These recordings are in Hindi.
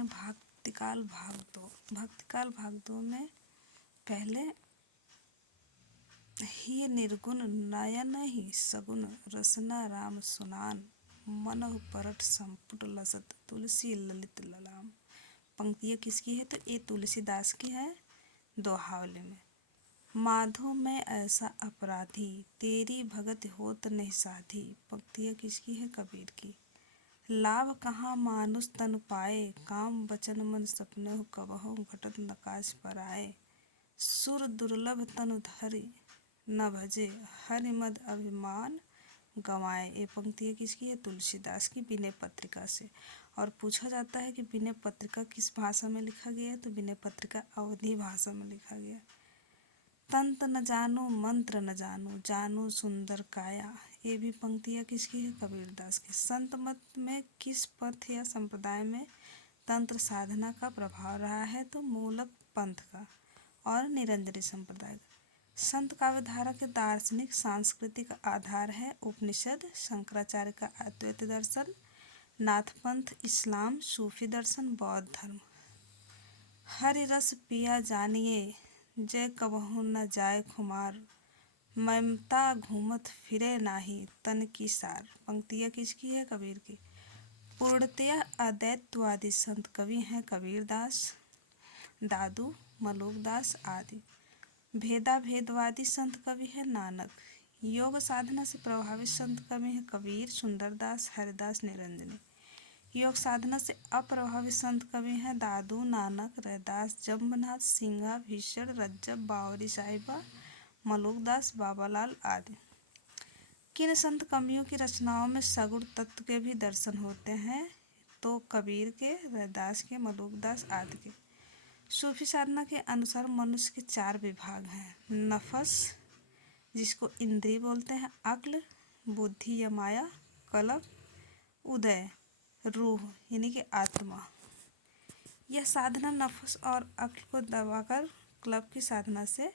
हैं भक्तिकाल भाग दो। भक्तिकाल भाग दो में पहले ही निर्गुण नयन ही सगुण रसना राम सुनान मनहु परट संपुट लसत तुलसी ललित ललाम। पंक्तियाँ किसकी है? तो ये तुलसीदास की है दोहावले में। माधो में ऐसा अपराधी तेरी भगत होत नहीं साधी। पंक्तियाँ किसकी है? कबीर की। लाभ कहाँ मानुष तन पाए काम वचन मन सपने हो कबहु घटत नकाश पर आए। सुर दुर्लभ तनु धरि न भजे हरि मद अभिमान गंवाए। ये पंक्तियाँ किसकी है? तुलसीदास की विनय पत्रिका से। और पूछा जाता है कि विनय पत्रिका किस भाषा में लिखा गया है? तो विनय पत्रिका अवधी भाषा में लिखा गया। तंत्र न जानो मंत्र न जानो जानो सुंदर काया। ये भी पंक्तियाँ किसकी है? कबीरदास की। संत मत में किस पथ या संप्रदाय में तंत्र साधना का प्रभाव रहा है? तो मूलक पंथ का और निरंजनी संप्रदाय का। संत काव्यधारा के दार्शनिक सांस्कृतिक आधार है उपनिषद, शंकराचार्य का अद्वैत दर्शन, नाथपंथ, इस्लाम, सूफी दर्शन, बौद्ध धर्म। हरि रस पिया जानिए जय कबहु न जाय खुमार ममता घूमत फिरे नाही तन की सार। पंक्तियाँ किसकी है? कबीर की। पूर्णतया अद्वैतवादी संत कवि हैं कबीरदास, दादू, मलोकदास आदि। भेदाभेदवादी संत कवि है नानक। योग साधना से प्रभावित संत कवि है कबीर, सुंदरदास, हरिदास, निरंजनी। योग साधना से अप्रभावित संत कवि हैं दादू, नानक, रैदास, जम्बनाथ, सिंगा, भीषण, रज्जब, बावरी साहिबा, मलोकदास, बाबालाल आदि। किन संत कवियों की रचनाओं में सगुण तत्व के भी दर्शन होते हैं? तो कबीर के, रैदास के, मलोकदास आदि के। सूफी साधना के अनुसार मनुष्य के 4 विभाग हैं। नफस जिसको इंद्रिय बोलते हैं, अक्ल, बुद्धि या माया, कल्प, उदय, रूह यानी कि आत्मा। यह साधना नफस और अक्ल को दबाकर क्लब की साधना से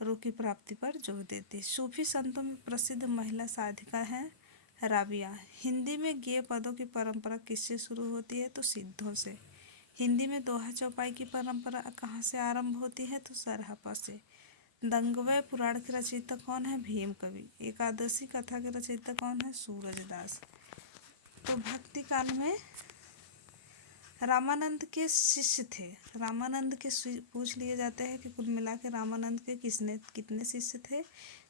रूह की प्राप्ति पर जोर देती है। सूफी संतों में प्रसिद्ध महिला साधिका है राबिया। हिंदी में गेय पदों की परंपरा किससे शुरू होती है? तो सिद्धों से। हिंदी में दोहा चौपाई की परंपरा कहाँ से आरंभ होती है? तो सरहपा से। दंगवय पुराण के रचयिता कौन है? भीम कवि। एकादशी कथा के रचयिता कौन है? सूरजदास। तो भक्ति काल में रामानंद के शिष्य थे। रामानंद के पूछ लिए जाते हैं कि कुल मिला के रामानंद के कितने शिष्य थे?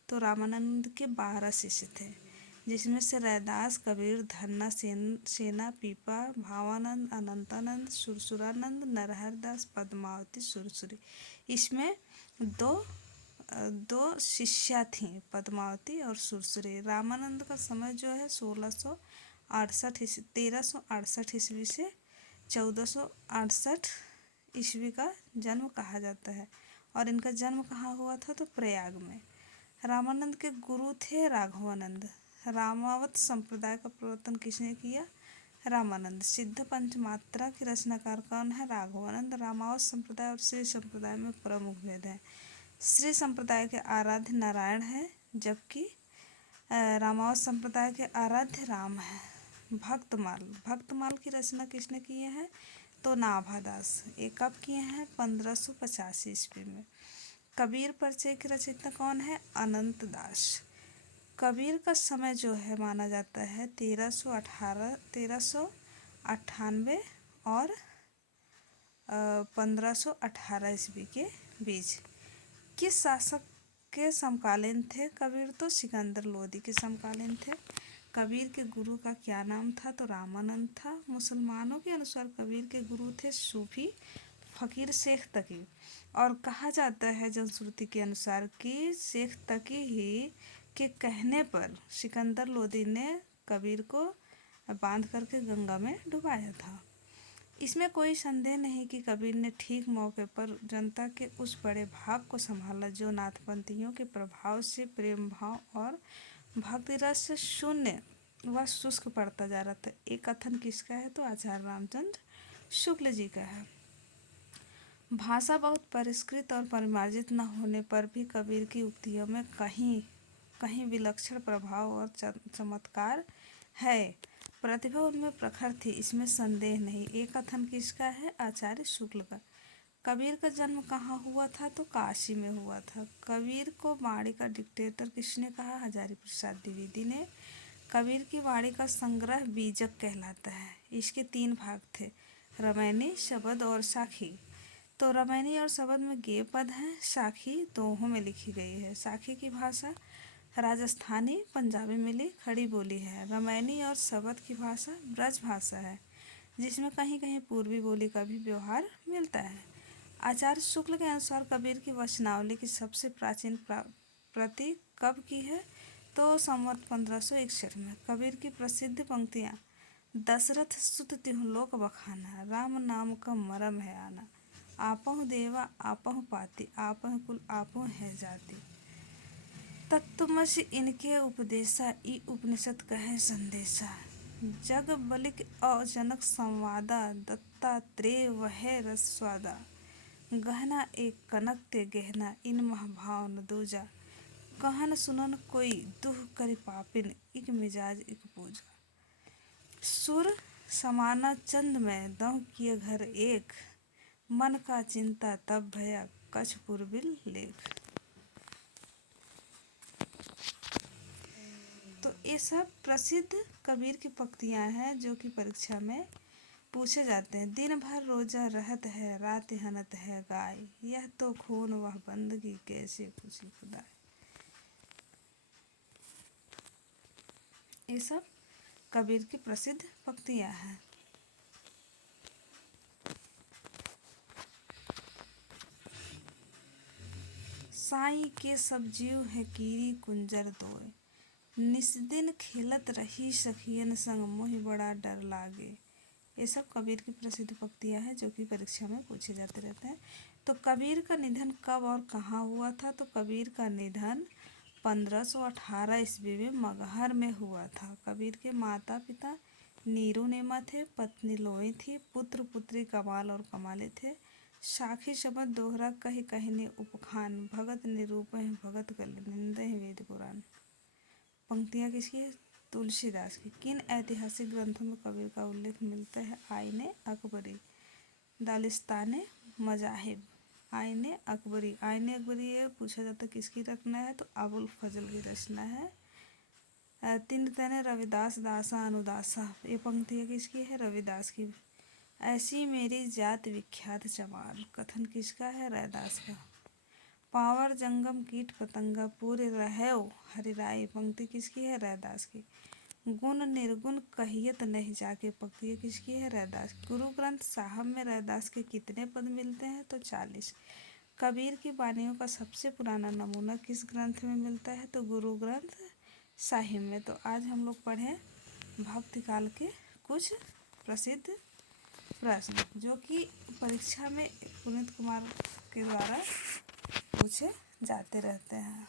तो रामानंद के 12 शिष्य थे, जिसमें से रैदास, कबीर, धन्ना, सेना, पीपा, भावानंद, अनंतानंद, सुरसुरानंद, नरहरदास, पद्मावती, सुरसुरी। इसमें दो शिष्या थीं, पद्मावती और सुरसुरी। रामानंद का समय जो है 1368 ईस्वी से 1468 ईस्वी का जन्म कहा जाता है। और इनका जन्म कहाँ हुआ था? तो प्रयाग में। रामानंद के गुरु थे राघवानंद। रामावत संप्रदाय का प्रवर्तन किसने किया? रामानंद। सिद्ध पंचमात्रा की रचनाकार कौन है? राघवानंद। रामावत संप्रदाय और श्री संप्रदाय में प्रमुख भेद है। श्री संप्रदाय के आराध्य नारायण है, जबकि रामावत संप्रदाय के आराध्य राम है। भक्तमाल की रचना किसने की है? तो नाभादास। ये कब किए हैं? 1585 ईस्वी में। कबीर परिचय के रचयिता कौन है? अनंत दास। कबीर का समय जो है माना जाता है 1398 और 1518 ईस्वी के बीच। किस शासक के समकालीन थे कबीर? तो सिकंदर लोदी के समकालीन थे। कबीर के गुरु का क्या नाम था? तो रामानंद था। मुसलमानों के अनुसार कबीर के गुरु थे सूफी फकीर शेख तकी। और कहा जाता है जनश्रुति के अनुसार कि शेख तकी ही के कहने पर सिकंदर लोदी ने कबीर को बांध करके गंगा में डुबाया था। इसमें कोई संदेह नहीं कि कबीर ने ठीक मौके पर जनता के उस बड़े भाग को संभाला जो नाथपंथियों के प्रभाव से प्रेम भाव और भक्ति रस शून्य व शुष्क पड़ता जा रहा था। एक कथन किसका है? तो आचार्य रामचंद्र शुक्ल जी का है। भाषा बहुत परिष्कृत और परिमार्जित न होने पर भी कबीर की उक्तियों में कहीं कहीं विलक्षण प्रभाव और चमत्कार है। प्रतिभा उनमें प्रखर थी, इसमें संदेह नहीं। एक कथन किसका है? आचार्य शुक्ल का। कबीर का जन्म कहाँ हुआ था? तो काशी में हुआ था। कबीर को वाणी का डिक्टेटर किसने कहा? हजारी प्रसाद द्विवेदी ने। कबीर की वाणी का संग्रह बीजक कहलाता है। इसके 3 भाग थे, रामायणी, शबद और साखी। तो रामायणी और शबद में गेय पद हैं, साखी दोहों में लिखी गई है। साखी की भाषा राजस्थानी पंजाबी मिली खड़ी बोली है। रामायणी और शबद की भाषा ब्रज भाषा है, जिसमें कहीं कहीं पूर्वी बोली का भी व्यवहार मिलता है। आचार्य शुक्ल के अनुसार कबीर की वचनावली की सबसे प्राचीन प्रति कब की है? तो संवत 1561 में। कबीर की प्रसिद्ध पंक्तियाँ: दशरथ सुत तिहुँ लोक बखाना, राम नाम का मरम है आना, आपहु देवा आपहु पाति, आपहु कुल आपहु है जाति, तत्वमसि इनके उपदेशा, ई उपनिषद कहे संदेशा, जग बलिक अजनक संवादा, दत्तात्रेय वह रस स्वादा, गहना एक कनक ते गहना, इन महाभाव न दूजा, कहन सुनन कोई दुह करि पापिन, इक मिजाज इक पूजा, सुर समाना चंद में दहु किए घर एक, मन का चिंता तब भया कछ पूर्विल लेख। तो ये सब प्रसिद्ध कबीर की पंक्तियाँ हैं जो कि परीक्षा में पूछे जाते हैं। दिन भर रोजा रहत है, रात हनत है गाय, यह तो खून वह बंदगी कैसे खुशी खुदाए। ये सब कबीर की प्रसिद्ध पंक्तियाँ हैं। साईं के सब जीव है कीरी कुंजर दोय, निस्दिन खेलत रही सखियन संग, मोहि बड़ा डर लागे। ये सब कबीर की प्रसिद्ध पंक्तियाँ हैं जो कि परीक्षा में पूछे जाते रहते हैं। तो कबीर का निधन कब और कहाँ हुआ था? तो कबीर का निधन 1518 ईस्वी में मगहर में हुआ था। कबीर के माता पिता नीरू नेमा थे, पत्नी लोई थी, पुत्र पुत्री कमाल और कमाले थे। साखी शबद दोहरा कहि कहने उपखान, भगत निरूपह भगत कल निंदहि वेद पुराण। पंक्तियाँ किसकी है? तुलसीदास की। किन ऐतिहासिक ग्रंथों में कबीर का उल्लेख मिलता है? आईने अकबरी, दालिस्ताने मजाहिब, आईने अकबरी। आईने अकबरी ये पूछा जाता है किसकी रचना है? तो अबुल फजल की रचना है। तीन तने रविदास दासा अनुदासा, ये पंक्तियाँ किसकी है? रविदास की। ऐसी मेरी जात विख्यात चमार, कथन किसका है? रैदास का। पावर जंगम कीट पतंगा पूरे रहयो हरिराय, पंक्ति किसकी है? रैदास की। गुण निर्गुण कहियत नहीं जाके, पंक्ति किसकी है? रैदास की। गुरु ग्रंथ साहब में रैदास के कितने पद मिलते हैं? तो 40। कबीर की वाणियों का सबसे पुराना नमूना किस ग्रंथ में मिलता है? तो गुरु ग्रंथ साहिब में। तो आज हम लोग पढ़ें भक्ति काल के कुछ प्रसिद्ध प्रश्न जो कि परीक्षा में पुनीत कुमार के द्वारा पूछे जाते रहते हैं।